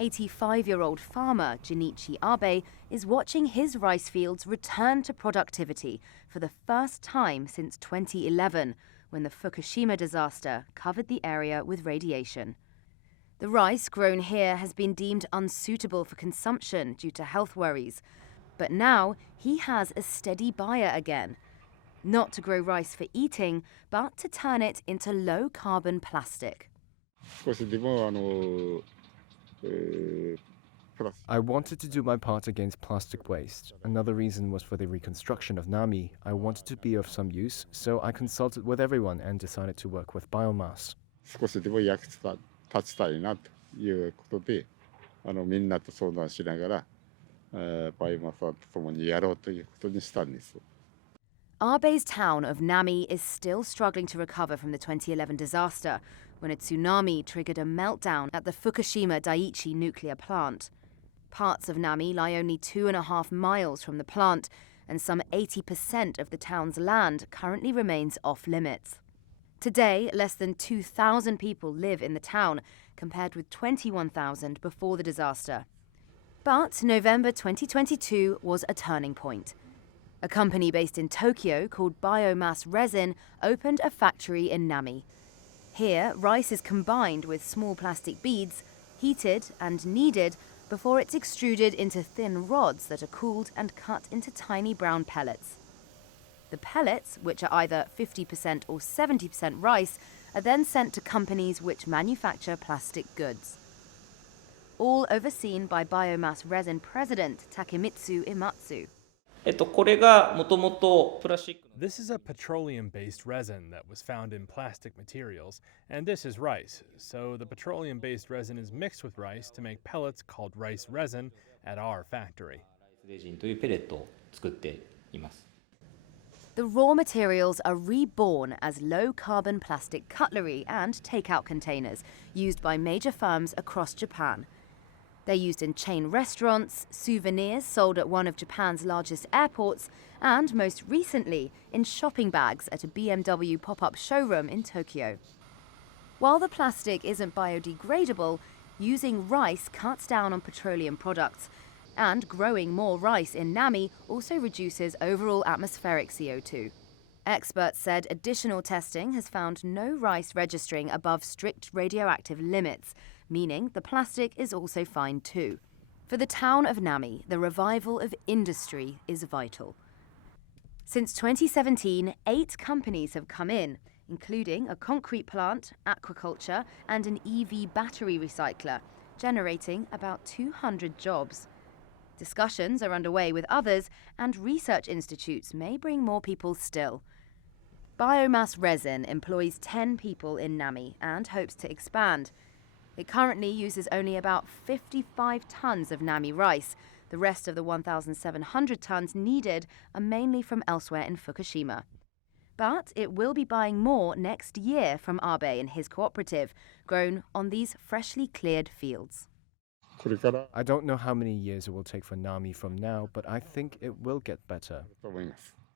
85-year-old farmer Junichi Abe is watching his rice fields return to productivity for the first time since 2011, when the Fukushima disaster covered the area with radiation. The rice grown here has been deemed unsuitable for consumption due to health worries. But now he has a steady buyer again. Not to grow rice for eating, but to turn it into low-carbon plastic. I wanted to do my part against plastic waste. Another reason was for the reconstruction of Nami. I wanted to be of some use, so I consulted with everyone and decided to work with biomass. 少しでも役立ちたいなということで、みんなと相談しながら、バイオマスと共にやろうということにしたんです。Abe's town of Nami is still struggling to recover from the 2011 disaster, when a tsunami triggered a meltdown at the Fukushima Daiichi nuclear plant. Parts of Nami lie only 2.5 miles from the plant, and some 80% of the town's land currently remains off-limits. Today, less than 2,000 people live in the town, compared with 21,000 before the disaster. But November 2022 was a turning point. A company based in Tokyo called Biomass Resin opened a factory in Nami. Here, rice is combined with small plastic beads, heated and kneaded before it's extruded into thin rods that are cooled and cut into tiny brown pellets. The pellets, which are either 50% or 70% rice, are then sent to companies which manufacture plastic goods. All overseen by Biomass Resin president Takemitsu Imatsu. This is a petroleum-based resin that was found in plastic materials, and this is rice. So the petroleum-based resin is mixed with rice to make pellets called rice resin at our factory. The raw materials are reborn as low-carbon plastic cutlery and takeout containers used by major firms across Japan. They're used in chain restaurants, souvenirs sold at one of Japan's largest airports, and most recently, in shopping bags at a BMW pop-up showroom in Tokyo. While the plastic isn't biodegradable, using rice cuts down on petroleum products, and growing more rice in Nami also reduces overall atmospheric CO2. Experts said additional testing has found no rice registering above strict radioactive limits, meaning the plastic is also fine too. For the town of Nami, the revival of industry is vital. Since 2017, 8 companies have come in, including a concrete plant, aquaculture, and an EV battery recycler, generating about 200 jobs. Discussions are underway with others, and research institutes may bring more people still. Biomass Resin employs 10 people in Nami and hopes to expand. It currently uses only about 55 tons of Nami rice. The rest of the 1,700 tons needed are mainly from elsewhere in Fukushima. But it will be buying more next year from Abe and his cooperative, grown on these freshly cleared fields. I don't know how many years it will take for Nami from now, but I think it will get better.